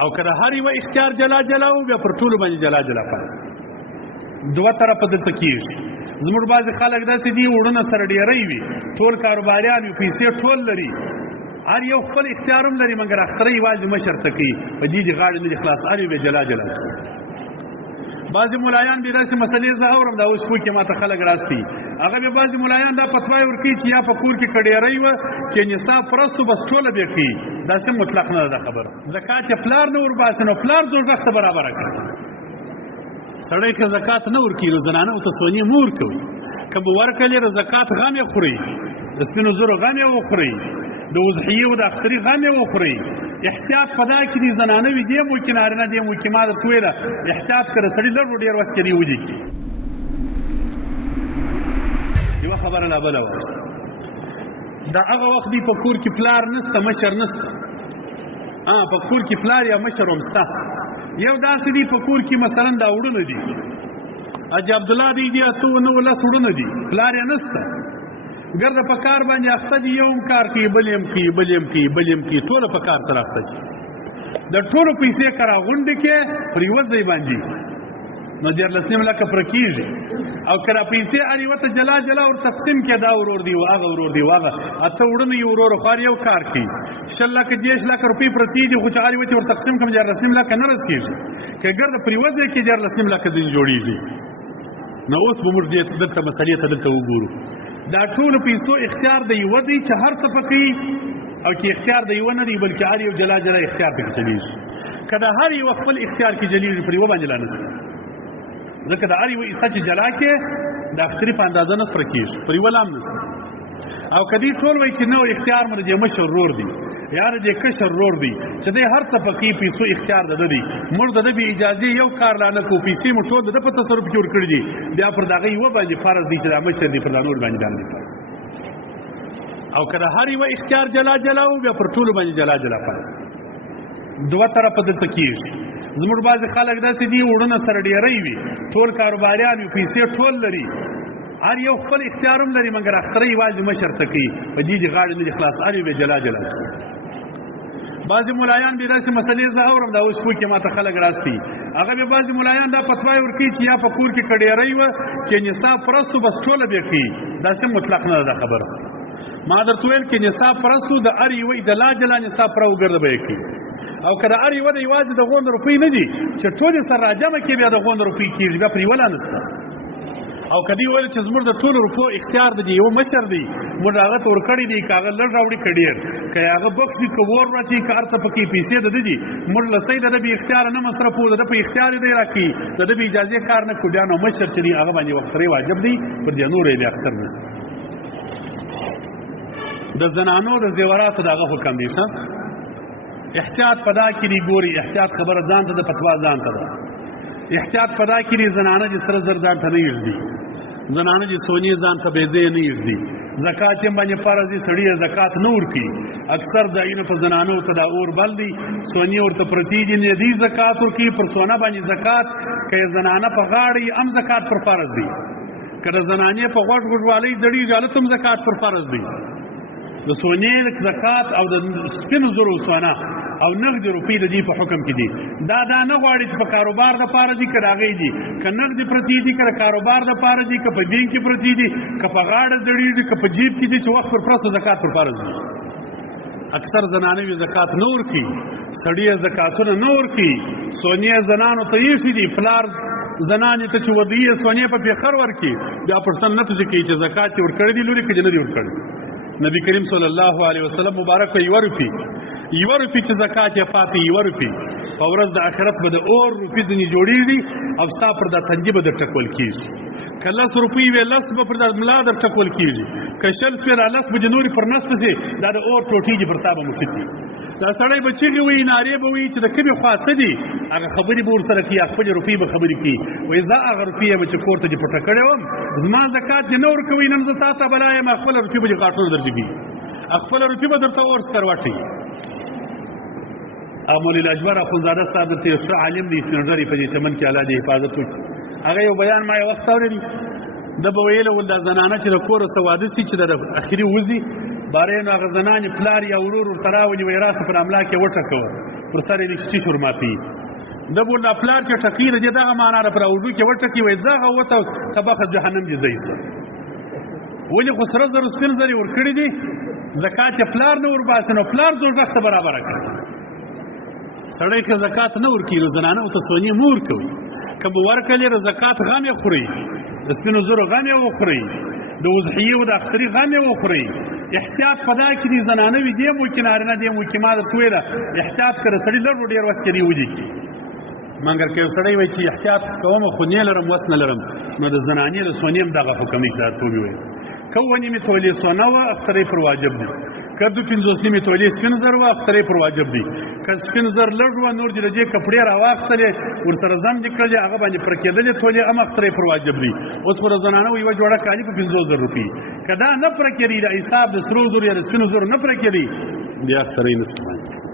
او که د هر یوه اختیار جلا جلا و بیا پر ټولو باندې جلا جلا پاست دوه طرفه دلته کېږي زموږ بعضې خلک داسې دي وړونه سره ډېری وي ټول کاروباریان وي پیسې ټول لري هر یو خپل اختیار هم لري مګر اختره یوازې مشر ته کوي په دې دې غاړې نه دي خلاص هر یو بیا جلا جلا کوي بعضې ملایان بیا داسې مسلې زه اورم دا اوس کوکې ما ته خلک راستي هغه بیا بعضې ملایان دا فتوای ورکوي چې یا په کور کې که ډېری وه چې نصاب پرست و بس ټوله بیا کوي داسې مطلق نه ده دا خبره زکات یې پلار نه ورباسي نو پلار دوزخ ته برابره کړي سړی که زکات نه ورکوي نو زنانه ورته سونې مه ورکوئ که به ورکړلې د زکات غم یې خورئ د سپینو زرو غم یې وخورئ د وضحیې و د اختري غم یې وخورئ احتیاط په دا کې دي زنانه وي دې مو کې نارینه دې مو کې ما درته ویله احتیاط که د سړي لږ ډېر وس کې دې وجې کړي یوه خبره لا بله واوسه دا هغه وخت دی په کور کې پلار نسته مشر نسته په کور کې پلار یا مشر هم شته یو داسې دی په کور کې مثلا دا وړونه دي حاجي عبدالله دی دي اته نو لس وړونه دي پلار یې نسته ګرده په کار باندې اخته دي یو هم کار کوي بل یې هم کوي بل یې هم کوي بل یې هم کوي ټوله په کار سره اخته دي د ټولو پیسې که راغونډې کړې پر یوه ځای باندې نو 14 لکه پوره کېږي او که را پیسې هر یوه ته جلا جلا ور تقسیم کړې دا ورور دی و هغه ورور دی و هغه اته وړونه یو ورور خو هر یو کار کوي 20 لکه 10 لکه روپۍ پرتې دي خو چې هر یوه ته ور تقسیم کړم 14 لکه نه رسېږي که ګرده پر یوه ځای کې 14 لکه ځینې جوړېږي نو اوس به موږ دلته مسلې ته دلته وګورو دا ټولو پیسو اختیار د یوه دی چې هر څه په کوي او چې اختیار د یوه نه دی بلکې هر یو جلا جلا اختیار پکې چلېږي که د هر یوه خپل اختیار کې جلېږي پر یوه باندې لا نشته ځکه د هر یوه حصه چې جلا کې د اختري په اندازه نه پوره کېږي پر یوه لا هم نشته او که دې ټول وایي چې نه اختیار مو د دې مشر ورور دی یا د دې کشر ورور دی چې دی هر څه په کوي پیسو اختیار د ده دی موږ د ده بې اجازې یو کار لا نه کوو پیسې مو ټول د ده په تصرف کې ورکړي دي بیا پر د هغه یوه باندې فرض دی چې دا مشر دی پر دا نور باندې باندې فرض او که د هر یوه اختیار جلا جلا و بیا پر ټولو باندې جلا جلا فرض دوه طرفه دلته کېږي زموږ بعضې خلک داسې دي وړونه سره ډېری وي ټول کاروباریان وي پیسې ټول لري هر یو خپل اختیار هم لري مګر اختره یوازې مشر ته کوي په دې دې غاړې نه دي خلاص هر یو بیا جلا جلا کوي بعضې ملایان بیا داسې مسلې زه اورم دا اوس کوکې ما ته خلک راستي هغه بیا بعضې ملایان دا فتوای ورکوي چې یا په کور کې که ډېری وه چې نصاب پرست و بس ټوله بیا کوي داسې مطلق نه ده دا خبره ما درته ویل چې نصاب پرست و د هر یوه جلا جلا نصاب پوره وګرده به یې کوي او که د هر یوه د یوازې د غونډ روپۍ نه دي چې ټولې سره راجمع کړي بیا د غونډ روپۍ کېږي بیا پر یوه لا نشته او که دوی ویل چې زموږ د ټولو روپو اختیار د یوه مشر دی موږ هغه ته ورکړی دی که هغه لږ راوړي که ډېر که هغه بکس وي که ور واچوي که هر څه پکې پیسې د ده دي موږ لسی د ده بې اختیاره نه مصرفوو د ده په اختیار یې دی راکوي د ده بې اجازې کار نه کړو بیا نو مشر چې دی هغه باندې وخترې واجب دی پر دې نور یې بیا اختر نشته د زنانو د زیوراتو د هغه حکم دی احتیاط په دا کې دی ګوري احتیاط خبره ځان ته ده فتوا ځان ته ده احتیاط په دا کې دی زنانه چې سره زر ځان ته نه ایږدي زنانه چې سونې ځان ته بې ځایه نه ایږدي زکات یې باندې فرض دی سړي یې زکات نه ورکوي اکثر ځایونه په زنانو ته دا اور بل دی سونې ورته پرتې دي نه دي زکات ورکوي پر سونه باندې زکات که یې زنانه په غاړه هم زکات پر فرض دی که د زنانې په غوږ غوږوالۍ زړېږي هلته هم زکات پر فرض دی د سونې زکات او د سپینو زرو سونه او نغدې روپۍ د دې په حکم کې دي دا نه غواړي چې په کاروبار دپاره دي که د هغې دي که نغدې پرتې دي که د کاروبار دپاره دي که په بینک کې پرتې دي که په غاړه زړېږي که په جیب کې دي چې وخت پر پرستو زکات پر فرض دي اکثر زنانه وي زکات نه ورکوي سړي یې زکاتونه نه ورکوي سونې زنانو ته ایښي دي پلار زنانې ته چې ودیې سونې په پېخر ورکړي بیا پوښتنه نه پسې کوي چې زکات یې ورکړی دي لورې که دې نه دي ورکړی نبی کریم صلی الله علیه وسلم مبارک په یوه روپۍ چې زکات یې پاتې یوه روپۍ په ورځ د آخرت به د اور روپۍ ځینې جوړېږي او ستا پر دا تندي به در ټکول کېږي که 10 روپۍ وې 10 به پر دا ملا در ټکول کېږي که 100 شوې دا 10 به د نورې پر نس پسې دا د اور ټوټېږي پر تا به مصیبت دا سړی به چغې وایي نارې به وایي چې د کومې خوا څه دي هغه خبرې به ورسره کوي خپلې روپۍ به خبرې کوي وایي زه هغه روپۍ یم چې کور ته دې پټه کړې وم زما زکات دې نه ورکوئ نن زه تا ته بلا یم خپله روپۍ به دې غاښونه درجګي خپله روپۍ به درته اور سکروټوي او مولوي الاجبر اخندزاده صاحب درته یو ښه عالم دی سپینږیری په دې چمن کې الله دې حفاظت وکړي هغه یو بیان ما یو وخت اورېدي ده به ویله ول دا زنانه چې د کور څخه واده سي چې د اخري وځي باره نو هغه زنانې پلار یا ورور ورته راولي وایي راسه پر املا کې وټکوه پر سر یې لږ چیش ورماتوي ده به دا پلار چې ټکي د دې دغه معنا ده پر اوږو کې وټکي وایي ځه هغه وته طبقه جهنم دې ځئ څه ولې خو سره زر سپین زر یې ورکړي دي زکات یې پلار نه ورباسي نو پلار دوزخ ته برابره کړه سړی که زکات نه ورکوي نو زنانه ورته سونې مه ورکوئ که به ورکړلې د زکات غم یې خورئ د سپینو زرو غم یې وخورئ د وضحیې او د اختري غم یې وخورئ احتیاط په دا کې دي زنانه وي دې مو کې نارینه دې مو کې ما درته ویله احتیاط که د سړي لږ ډېر وس کې دې وجې کړي مګر که یو سړی وایي چې احتیاط کوم خو نه لرم وس نه لرم نو د زنانې د سونې هم دغه حکم نشته دا توبې وایي که اووه نیمې تولې سونه وه اخترۍ پر واجب دي که دو پنځوس نیمې تولې سپین زر وه اخترۍ پر واجب دي که سپین زر لږ وه نور دې د دې کپړې راواخیستلې ورسره زم دې کړلې هغه باندې پر کېدلې تولې هم اخترۍ پر واجب دي اوس خو د زنانو یوه جوړه کالي په 50,000 روپۍ که دا نه پوره کېدی د حساب د سرو زرو یا د سپینو زرو نه پوره کېدی بیا اخترۍ نشته باندې